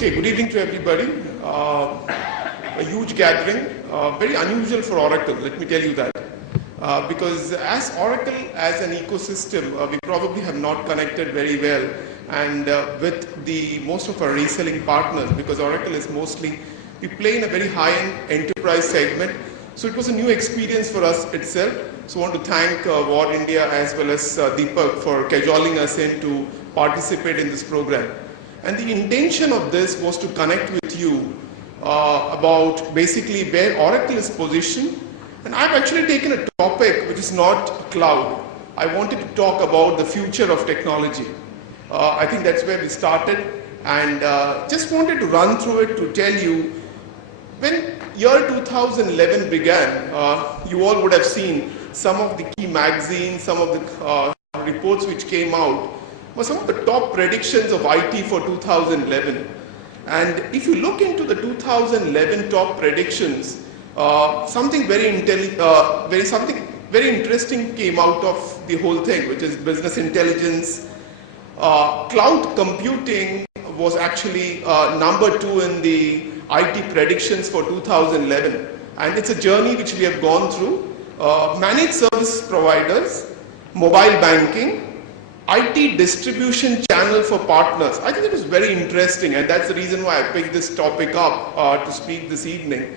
Okay, good evening to everybody. A huge gathering, very unusual for Oracle, let me tell you that. Because as Oracle, as an ecosystem, we probably have not connected very well and with most of our reselling partners, because Oracle is mostly, we play in a very high-end enterprise segment. So it was a new experience for us itself. So I want to thank WAR India as well as Deepak for cajoling us in to participate in this program. And the intention of this was to connect with you about basically where Oracle is positioned. And I've actually taken a topic which is not cloud. I wanted to talk about the future of technology. I think that's where we started, and just wanted to run through it to tell you, when year 2011 began, you all would have seen some of the key magazines, some of the reports which came out, were some of the top predictions of IT for 2011. And if you look into the 2011 top predictions, something very interesting came out of the whole thing, which is business intelligence. Cloud computing was actually number 2 in the IT predictions for 2011. And it's a journey which we have gone through. Managed service providers, mobile banking, IT distribution channel for partners. I think it was very interesting, and that's the reason why I picked this topic up to speak this evening.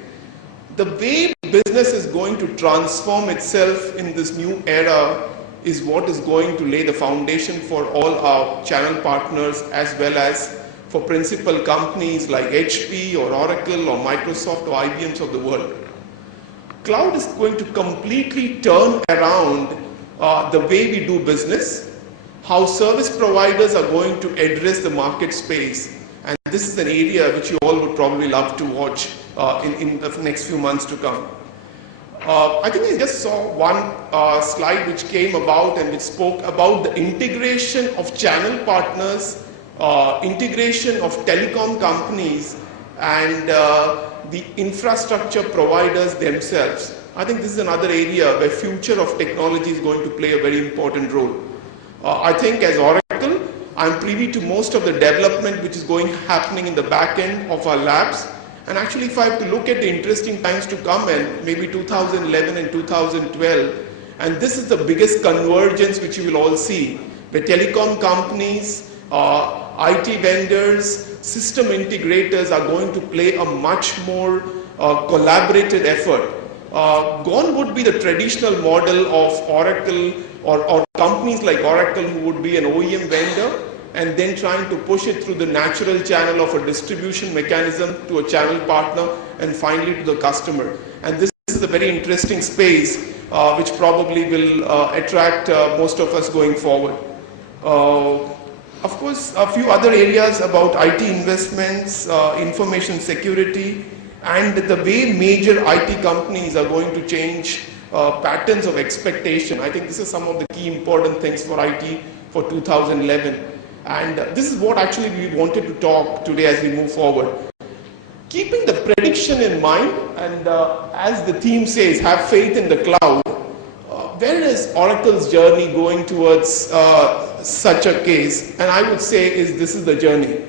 The way business is going to transform itself in this new era is what is going to lay the foundation for all our channel partners, as well as for principal companies like HP or Oracle or Microsoft or IBMs of the world. Cloud is going to completely turn around the way we do business, how service providers are going to address the market space. And this is an area which you all would probably love to watch in the next few months to come. I think I just saw one slide which came about and which spoke about the integration of channel partners, integration of telecom companies, and the infrastructure providers themselves. I think this is another area where future of technology is going to play a very important role. I think as Oracle, I'm privy to most of the development which is happening in the back end of our labs. And actually, if I have to look at the interesting times to come in, maybe 2011 and 2012, and this is the biggest convergence which you will all see, where telecom companies, IT vendors, system integrators are going to play a much more collaborated effort. Gone would be the traditional model of Oracle or companies like Oracle, who would be an OEM vendor and then trying to push it through the natural channel of a distribution mechanism to a channel partner and finally to the customer. And this is a very interesting space which probably will attract most of us going forward. Of course, a few other areas about IT investments, information security, and the way major IT companies are going to change patterns of expectation. I think this is some of the key important things for IT for 2011. And this is what actually we wanted to talk today as we move forward. Keeping the prediction in mind, and as the theme says, have faith in the cloud, where is Oracle's journey going towards such a case? And I would say this is the journey.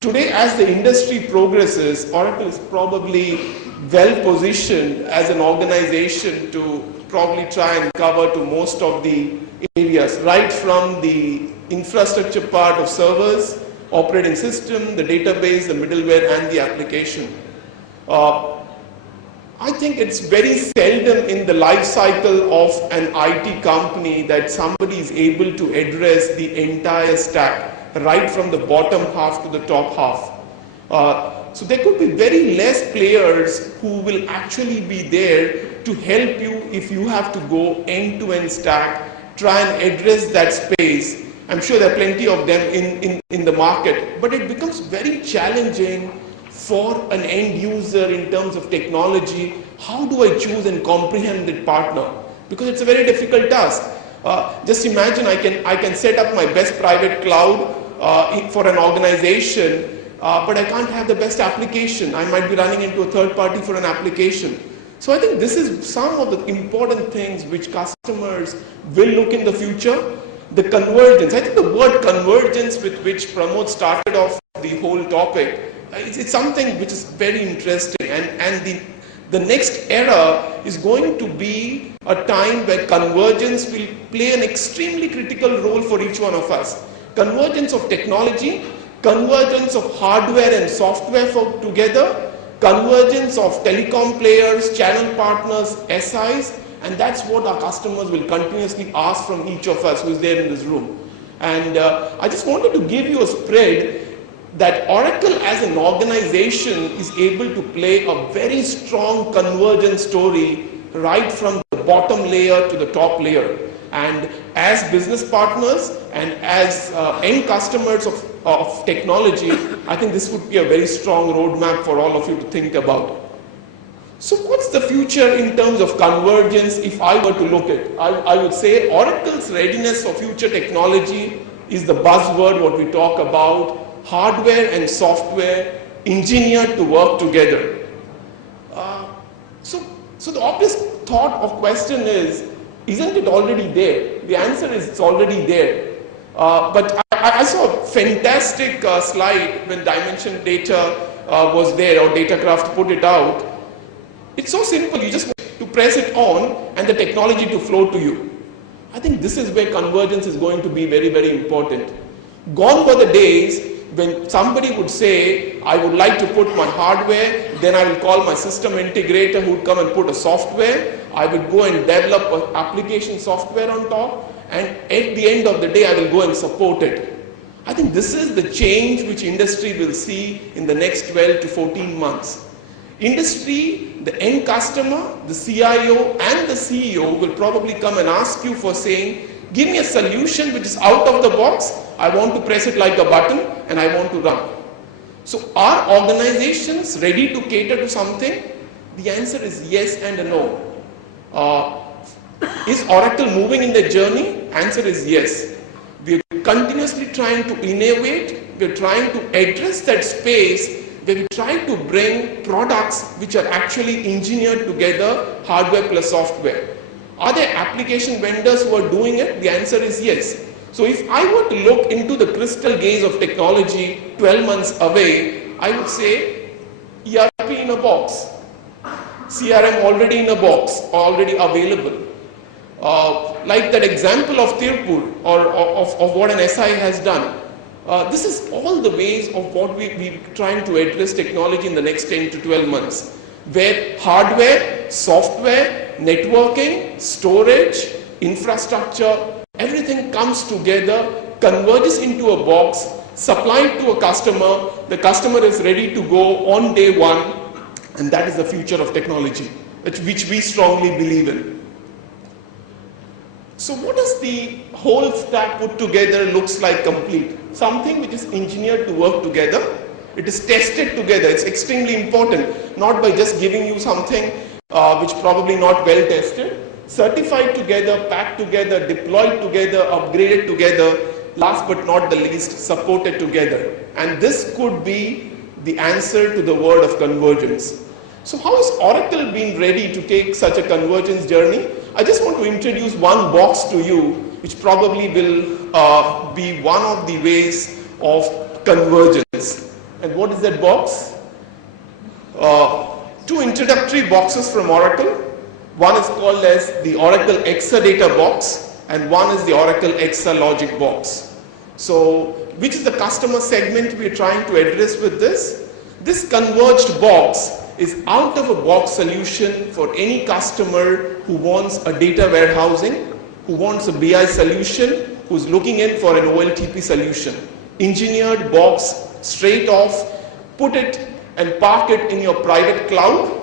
Today, as the industry progresses, Oracle is probably well positioned as an organization to probably try and cover to most of the areas, right from the infrastructure part of servers, operating system, the database, the middleware, and the application. I think it's very seldom in the life cycle of an IT company that somebody is able to address the entire stack, right from the bottom half to the top half. So there could be very less players who will actually be there to help you if you have to go end-to-end stack, try and address that space. I'm sure there are plenty of them in the market, but it becomes very challenging for an end user in terms of technology. How do I choose and comprehend that partner? Because it's a very difficult task. Just imagine I can set up my best private cloud for an organization, but I can't have the best application. I might be running into a third party for an application. So I think this is some of the important things which customers will look in the future. The convergence, I think the word convergence with which Pramod started off the whole topic, it's something which is very interesting, and the next era is going to be a time where convergence will play an extremely critical role for each one of us. Convergence of technology, convergence of hardware and software together, convergence of telecom players, channel partners, SIs, and that's what our customers will continuously ask from each of us who is there in this room. And I just wanted to give you a spread that Oracle as an organization is able to play a very strong convergence story right from the bottom layer to the top layer. And as business partners and as end customers of technology, I think this would be a very strong roadmap for all of you to think about. So what's the future in terms of convergence if I were to look at it? I would say Oracle's readiness for future technology is the buzzword what we talk about. Hardware and software engineered to work together. So the obvious thought or question is, isn't it already there? The answer is it's already there. But I saw a fantastic slide when Dimension Data was there, or Datacraft put it out. It's so simple, you just to press it on and the technology to flow to you. I think this is where convergence is going to be very, very important. Gone were the days when somebody would say, I would like to put my hardware, then I will call my system integrator who would come and put a software. I would go and develop an application software on top, and at the end of the day, I will go and support it. I think this is the change which industry will see in the next 12 to 14 months. Industry, the end customer, the CIO and the CEO will probably come and ask you for saying, give me a solution which is out of the box. I want to press it like a button and I want to run. So are organizations ready to cater to something? The answer is yes and a no. Is Oracle moving in the journey? Answer is yes. We're continuously trying to innovate. We're trying to address that space where we try to bring products which are actually engineered together, hardware plus software. Are there application vendors who are doing it? The answer is yes. So if I were to look into the crystal gaze of technology 12 months away, I would say ERP in a box, CRM already in a box, already available. Like that example of Tirupur or of what an SI has done. This is all the ways of what we're trying to address technology in the next 10 to 12 months, where hardware, software, networking, storage, infrastructure, everything comes together, converges into a box, supplied to a customer. The customer is ready to go on day one, and that is the future of technology, which we strongly believe in. So what does the whole stack put together looks like complete? Something which is engineered to work together. It is tested together. It's extremely important, not by just giving you something which probably not well tested. Certified together, packed together, deployed together, upgraded together, last but not the least, supported together. And this could be the answer to the word of convergence. So how is Oracle being ready to take such a convergence journey? I just want to introduce one box to you, which probably will be one of the ways of convergence. And what is that box? Two introductory boxes from Oracle. One is called as the Oracle Exadata box, and one is the Oracle Exalogic box. So, which is the customer segment we are trying to address with this? This converged box is out-of-a-box solution for any customer who wants a data warehousing, who wants a BI solution, who's looking in for an OLTP solution. Engineered box, straight off, put it and park it in your private cloud.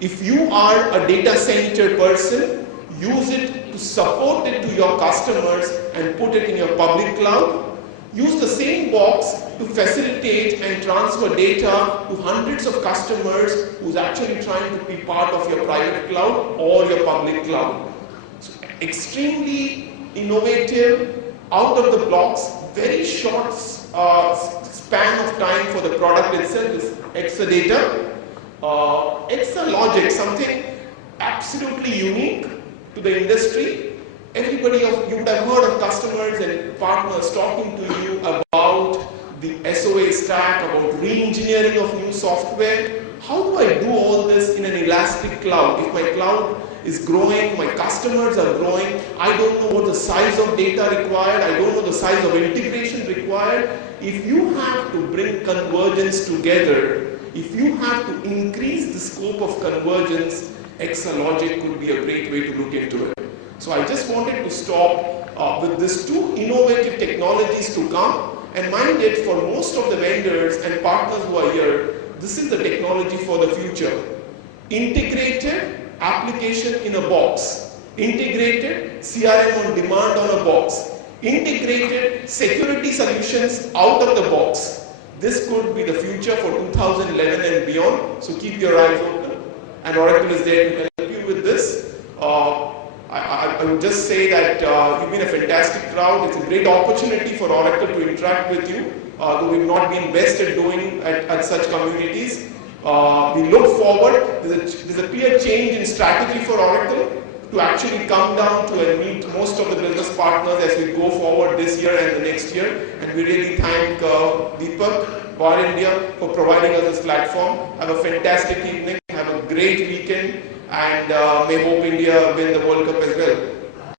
If you are a data center person, use it to support it to your customers and put it in your public cloud. Use the same box to facilitate and transfer data to hundreds of customers who's actually trying to be part of your private cloud or your public cloud. So, extremely innovative, out of the blocks, very short span of time for the product itself is Exadata. Exalogic, something absolutely unique to the industry. Everybody you would have heard of customers and partners talking to you about the SOA SOA stack, about re-engineering of new software. How do I do all this in an elastic cloud? If my cloud is growing, my customers are growing, I don't know what the size of data required, I don't know the size of integration required. If you have to bring convergence together, if you have to increase the scope of convergence, Exalogic could be a great way to look into it. So I just wanted to stop with these two innovative technologies to come, and mind it, for most of the vendors and partners who are here, this is the technology for the future. Integrated application in a box, integrated CRM on demand on a box, integrated security solutions out of the box. This could be the future for 2011 and beyond, so keep your eyes open, and Oracle is there to help you with this. I would just say that you've been a fantastic crowd. It's a great opportunity for Oracle to interact with you, though we've not been best at doing at such communities. We look forward. There's a clear change in strategy for Oracle to actually come down to and meet most of the business partners as we go forward this year and the next year. And we really thank Deepak, Bar India, for providing us this platform. Have a fantastic evening. Have a great weekend. And may Hope India win the World Cup as well.